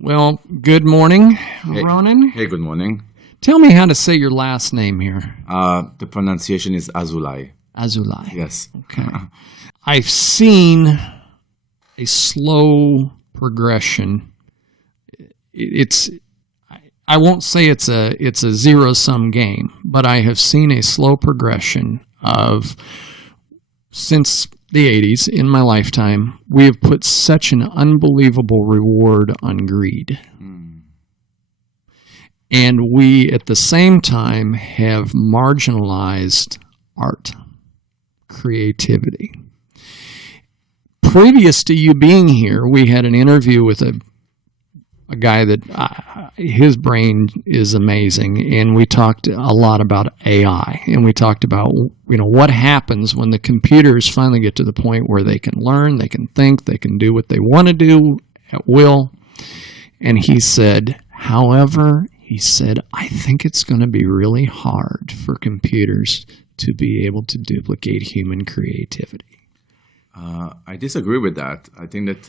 Well, good morning, Hey, Ronan. hey, good morning. Tell me how to say your last name here. The pronunciation is Azulay. Azulay. Yes. Okay. I've seen a slow progression. It's I won't say it's a zero-sum game, but I have seen a slow progression of since the 80s in my lifetime. We have put such an unbelievable reward on greed. And we, at the same time, have marginalized art, creativity. Previous to you being here, we had an interview with a guy that his brain is amazing, and we talked a lot about AI, and we talked about what happens when the computers finally get to the point where they can learn, they can think, they can do what they want to do at will. And he said, however, I think it's going to be really hard for computers to be able to duplicate human creativity. I disagree with that. I think that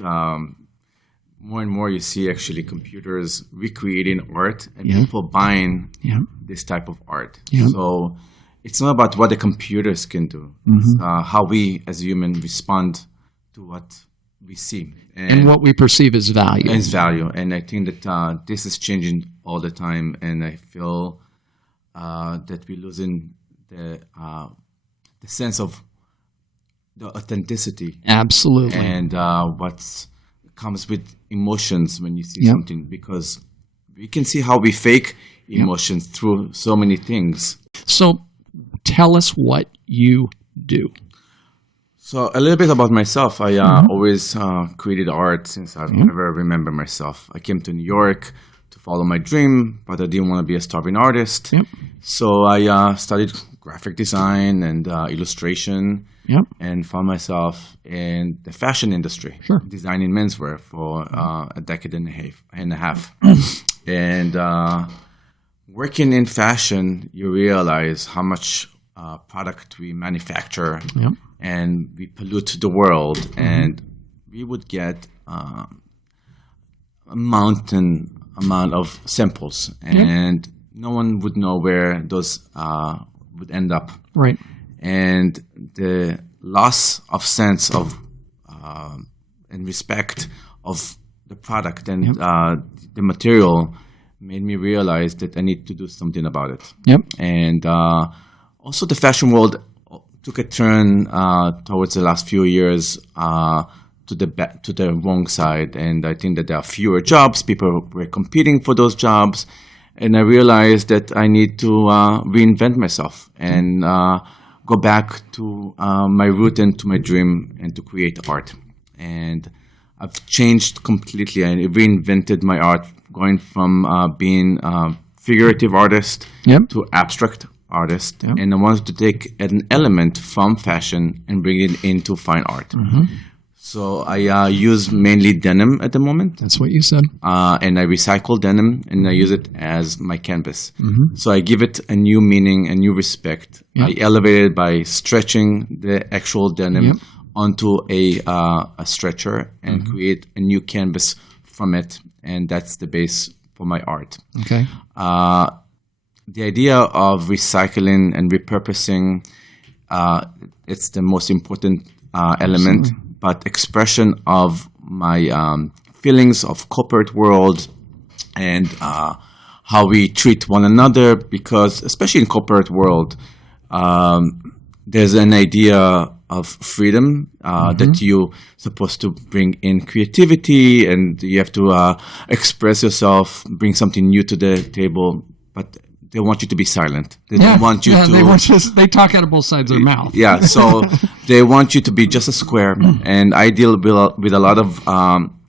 more and more you see actually computers recreating art and people buying this type of art. So it's not about what the computers can do. It's how we as humans respond to what we see. And what we perceive as value. As value. And I think that this is changing all the time. And I feel that we're losing the sense of the authenticity. Absolutely. And what comes with emotions when you see something. Because we can see how we fake emotions through so many things. So tell us what you do. So a little bit about myself. I always created art since I've ever remember myself. I came to New York to follow my dream, but I didn't want to be a starving artist. So I studied graphic design and illustration and found myself in the fashion industry, designing menswear for a decade and a half. And working in fashion, you realize how much product we manufacture and we pollute the world, and we would get a mountain amount of samples, and no one would know where those would end up. Right. And the loss of sense of and respect of the product and the material made me realize that I need to do something about it. And also the fashion world took a turn towards the last few years to the wrong side, and I think that there are fewer jobs. People were competing for those jobs, and I realized that I need to reinvent myself and go back to my root and to my dream and to create art. And I've changed completely. I reinvented my art, going from being a figurative artist to abstract artist, and I wanted to take an element from fashion and bring it into fine art. So I use mainly denim at the moment. That's what you said. And I recycle denim and I use it as my canvas. So I give it a new meaning, a new respect. I elevate it by stretching the actual denim onto a stretcher and create a new canvas from it, and that's the base for my art. Okay. The idea of recycling and repurposing, it's the most important element, but expression of my feelings of corporate world and how we treat one another, because especially in corporate world, there's an idea of freedom that you're supposed to bring in creativity and you have to express yourself, bring something new to the table, but they want you to be silent. They don't want you to... They talk out of both sides of their mouth. So they want you to be just a square. And I deal with a lot of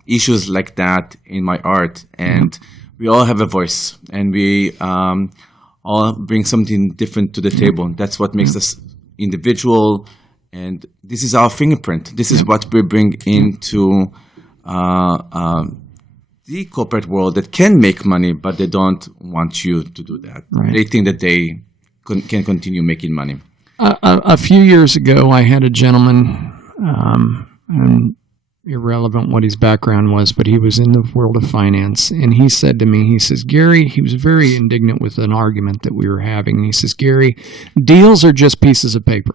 issues like that in my art. And we all have a voice. And we all bring something different to the table. That's what makes us individual. And this is our fingerprint. This is what we bring into... the corporate world that can make money, but they don't want you to do that. Right. They think that they can continue making money. A few years ago, I had a gentleman, and irrelevant what his background was, but he was in the world of finance. And he said to me, he says, Gary, he was very indignant with an argument that we were having. He says, Gary, deals are just pieces of paper.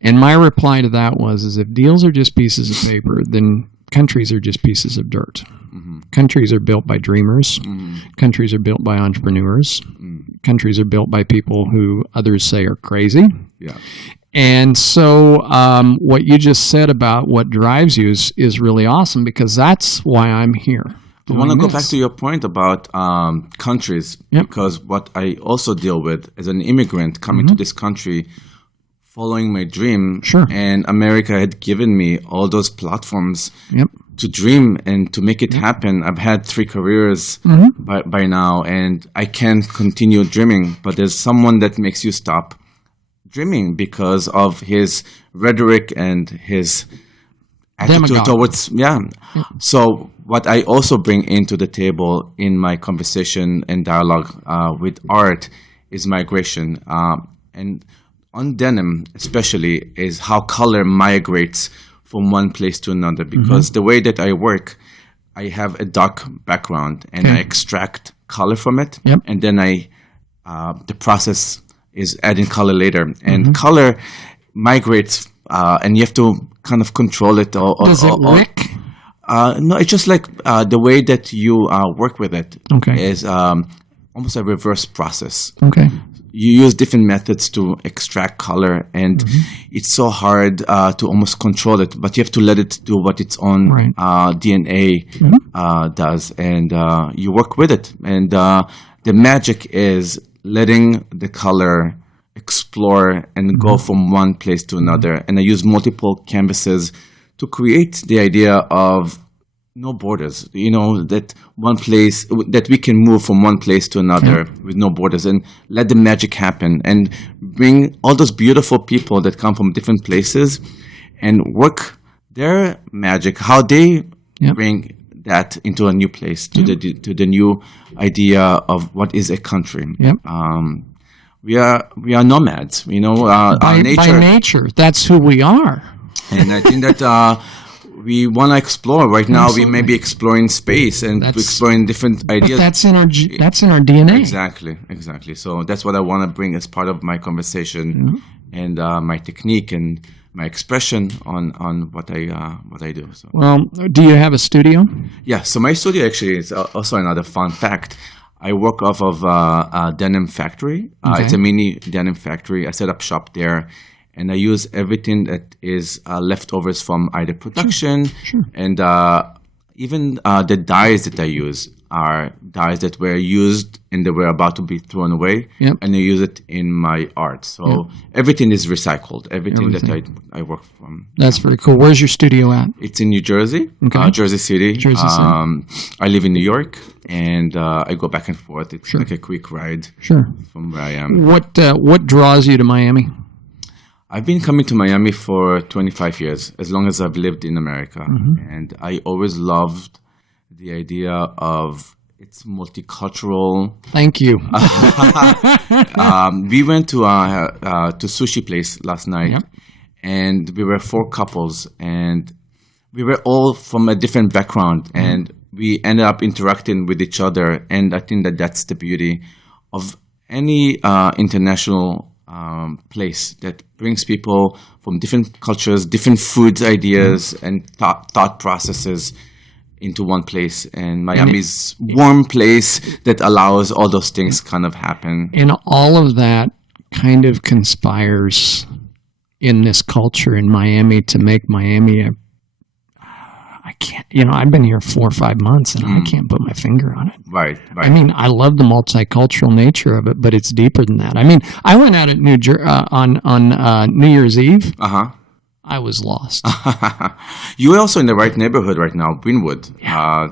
And my reply to that is if deals are just pieces of paper, then countries are just pieces of dirt. Countries are built by dreamers. Countries are built by entrepreneurs. Countries are built by people who others say are crazy. Yeah. And so what you just said about what drives you is really awesome, because that's why I'm here. I want to go back to your point about countries, Yep. because what I also deal with as an immigrant coming to this country, following my dream, Sure. and America had given me all those platforms Yep. to dream and to make it happen. I've had 3 careers by now, and I can't continue dreaming, but there's someone that makes you stop dreaming because of his rhetoric and his attitude Demagogue. towards, So what I also bring into the table in my conversation and dialogue with art is migration. And on denim especially is how color migrates from one place to another, because the way that I work, I have a dark background and I extract color from it, Yep. and then the process is adding color later, and color migrates, and you have to kind of control it. Does it wick? No, it's just like the way that you work with it is almost a reverse process. Okay. You use different methods to extract color, and it's so hard to almost control it, but you have to let it do what its own Right. DNA does, and you work with it. And the magic is letting the color explore and go from one place to another. And I use multiple canvases to create the idea of no borders, that one place, that we can move from one place to another with no borders, and let the magic happen, and bring all those beautiful people that come from different places and work their magic, how they bring that into a new place, to the new idea of what is a country. Yep. We are nomads, our nature. By nature, that's who we are. And I think that we want to explore. Right now, Absolutely. we may be exploring space and exploring different But ideas. that's in our DNA. Exactly. So that's what I want to bring as part of my conversation and my technique and my expression on what I do. So. Well, do you have a studio? Yeah, so my studio actually is also another fun fact. I work off of a denim factory. It's a mini denim factory. I set up shop there, and I use everything that is leftovers from either production, and even the dyes that I use are dyes that were used and they were about to be thrown away, and I use it in my art. So everything is recycled, everything that I work from. That's very cool. Where's your studio at? It's in New Jersey, Jersey City. Jersey City. I live in New York, and I go back and forth. It's like a quick ride from where I am. What draws you to Miami? I've been coming to Miami for 25 years, as long as I've lived in America. And I always loved the idea of it's multicultural. Thank you. We went to sushi place last night, and we were 4 couples, and we were all from a different background, and we ended up interacting with each other. And I think that that's the beauty of any international place that brings people from different cultures, different foods, ideas, and thought processes into one place. And Miami's warm place that allows all those things kind of happen. And all of that kind of conspires in this culture in Miami to make Miami I can't, I've been here 4 or 5 months and I can't put my finger on it. Right. I mean, I love the multicultural nature of it, but it's deeper than that. I mean, I went out at on New Year's Eve. I was lost. You're also in the right neighborhood right now, Wynwood.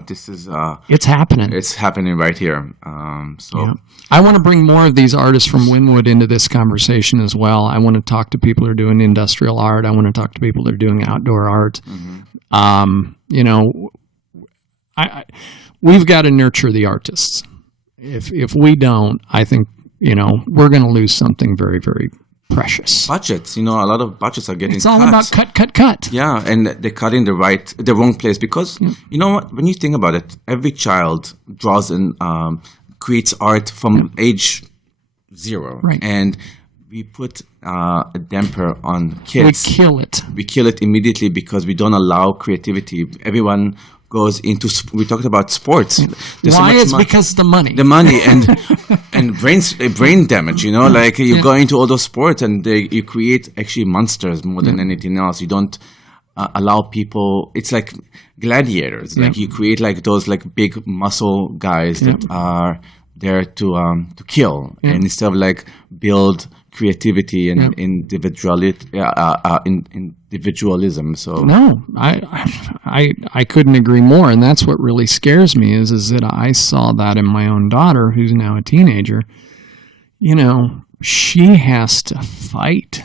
This is it's happening. It's happening right here. I want to bring more of these artists from Wynwood into this conversation as well. I want to talk to people who are doing industrial art. I want to talk to people that are doing outdoor art. We've got to nurture the artists. If we don't, I think we're going to lose something very, very precious. Budgets, a lot of budgets are getting It's all cut. about cut. Yeah, and they're cutting the wrong place because you know what? When you think about it, every child draws and creates art from age 0, Right. and we put a damper on kids. We kill it. We kill it immediately because we don't allow creativity. Everyone goes into. We talked about sports. There's so Why? much It's because the money. the money and brain damage. Like you go into all those sports and you create actually monsters more than anything else. You don't allow people. It's like gladiators. Like you create like those like big muscle guys that are there to kill, and instead of like build creativity and individualism. So No, I couldn't agree more, and that's what really scares me is that I saw that in my own daughter, who's now a teenager. She has to fight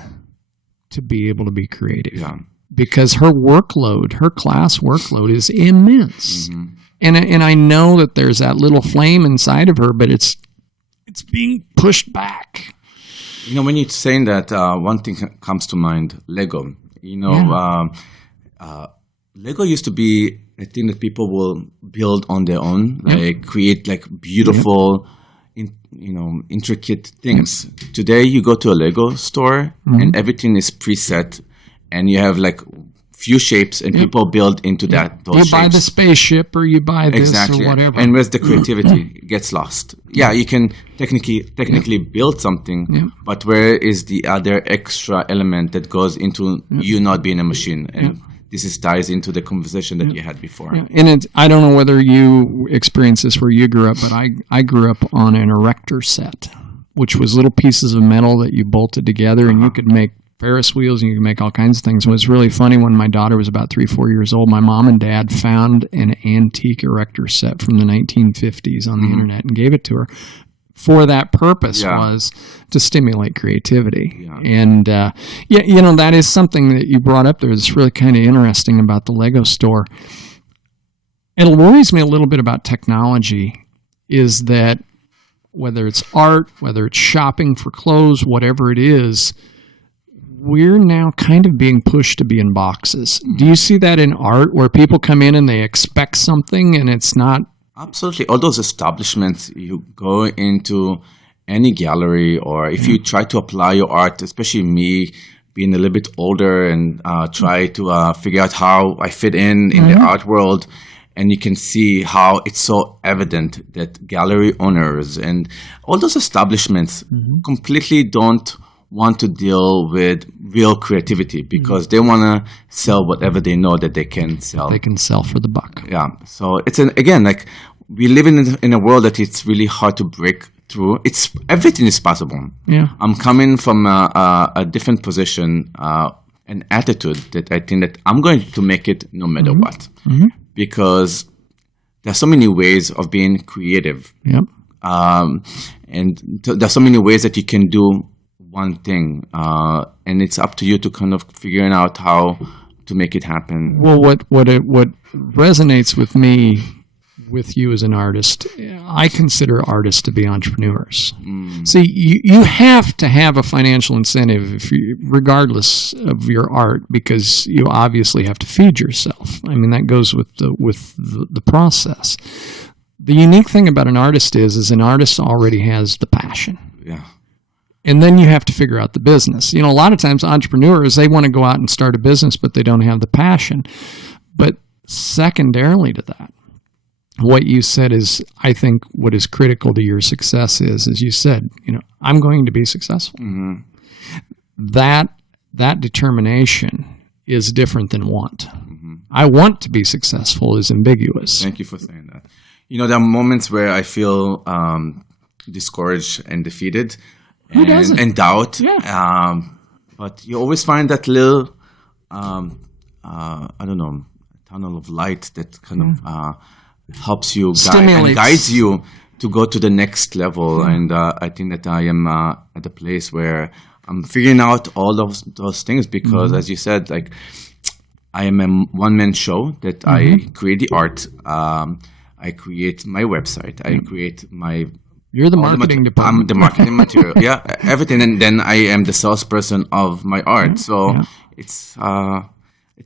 to be able to be creative because her class workload is immense, and I know that there's that little flame inside of her, but it's being pushed back. When you're saying that, one thing comes to mind: Lego. Lego used to be a thing that people will build on their own, like create like beautiful, intricate things. Today, you go to a Lego store and everything is preset, and you have like few shapes, and people build into those shapes. You buy the spaceship, or you buy this, exactly. or whatever. And where's the creativity? It gets lost. Yeah, you can technically build something, but where is the other extra element that goes into you not being a machine? And this ties into the conversation that you had before. Yeah. And I don't know whether you experienced this where you grew up, but I grew up on an erector set, which was little pieces of metal that you bolted together, and you could make Ferris wheels, and you can make all kinds of things. It was really funny when my daughter was about 3-4 years old. My mom and dad found an antique erector set from the 1950s on the internet and gave it to her. For that purpose was to stimulate creativity. Yeah. And, that is something that you brought up there that's really kind of interesting about the Lego store. It worries me a little bit about technology is that whether it's art, whether it's shopping for clothes, whatever it is, we're now kind of being pushed to be in boxes. Do you see that in art where people come in and they expect something and it's not? Absolutely. All those establishments, you go into any gallery, or if you try to apply your art, especially me being a little bit older and try to figure out how I fit in the art world, and you can see how it's so evident that gallery owners and all those establishments completely don't want to deal with real creativity because they want to sell whatever they know that they can sell. They can sell for the buck. Yeah. So it's again, like we live in a world that it's really hard to break through. Everything is possible. Yeah. I'm coming from a different position, an attitude that I think that I'm going to make it no matter what, because there's so many ways of being creative. Yep. And there's so many ways that you can do one thing, and it's up to you to kind of figuring out how to make it happen. Well, what resonates with me, with you as an artist, I consider artists to be entrepreneurs. See, you have to have a financial incentive, regardless of your art, because you obviously have to feed yourself. I mean, that goes with the process. The unique thing about an artist is an artist already has the passion. Yeah. And then you have to figure out the business. A lot of times entrepreneurs, they want to go out and start a business, but they don't have the passion. But secondarily to that, what you said is, I think, what is critical to your success is, as you said, I'm going to be successful. That determination is different than want. I want to be successful is ambiguous. Thank you for saying that. There are moments where I feel discouraged and defeated. And doubt. Yeah. But you always find that little, tunnel of light that kind of helps you and guides you to go to the next level. And I think that I am at a place where I'm figuring out all of those things because, as you said, like I am a one-man show that I create the art. I create my website. I create my You're the all marketing I'm department. the marketing material. Yeah, everything, and then I am the salesperson of my art. So it's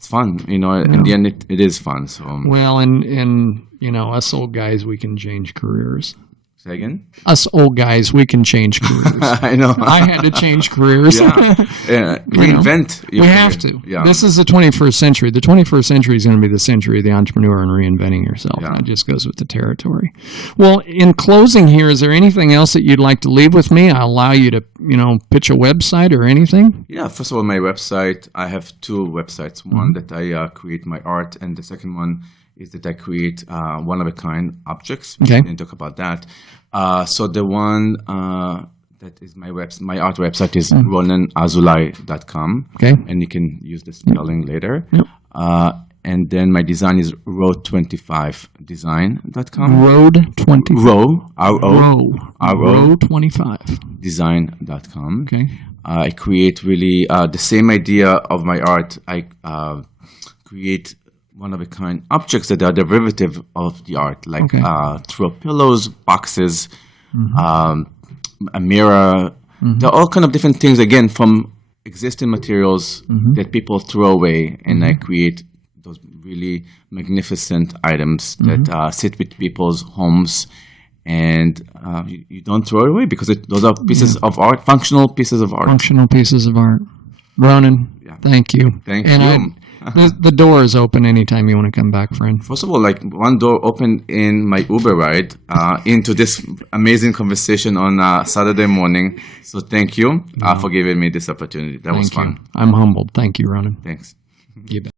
fun, you know. In the end, it is fun. So Well, and you know, us old guys, we can change careers. say again. Us old guys, we can change careers. I know. I had to change careers. Reinvent. Your We career. have to. Yeah. This is the 21st century. The 21st century is going to be the century of the entrepreneur and reinventing yourself. Yeah. That just goes with the territory. Well, in closing here, is there anything else that you'd like to leave with me? I'll allow you to, pitch a website or anything. Yeah, first of all, my website, I have two websites. One that I create my art, and the second one is that I create one-of-a-kind objects. Okay. We didn't talk about that. So the one that is my art website is ronanazulay.com. Okay. And you can use the spelling later. And then my design is row25design.com. Road 20. Row, R-O, Row 25. design.com. Okay. I create really the same idea of my art. I create one-of-a-kind objects that are derivative of the art, like throw pillows, boxes, a mirror. There are all kind of different things, again, from existing materials that people throw away, and I create those really magnificent items that sit with people's homes, and you don't throw it away because those are pieces of art, functional pieces of art. Functional pieces of art. Ronan, thank you. Thank and you. The door is open anytime you want to come back, friend. First of all, like one door opened in my Uber ride into this amazing conversation on Saturday morning. So thank you for giving me this opportunity. That was fun. I'm humbled. Thank you, Ronan. Thanks. You bet.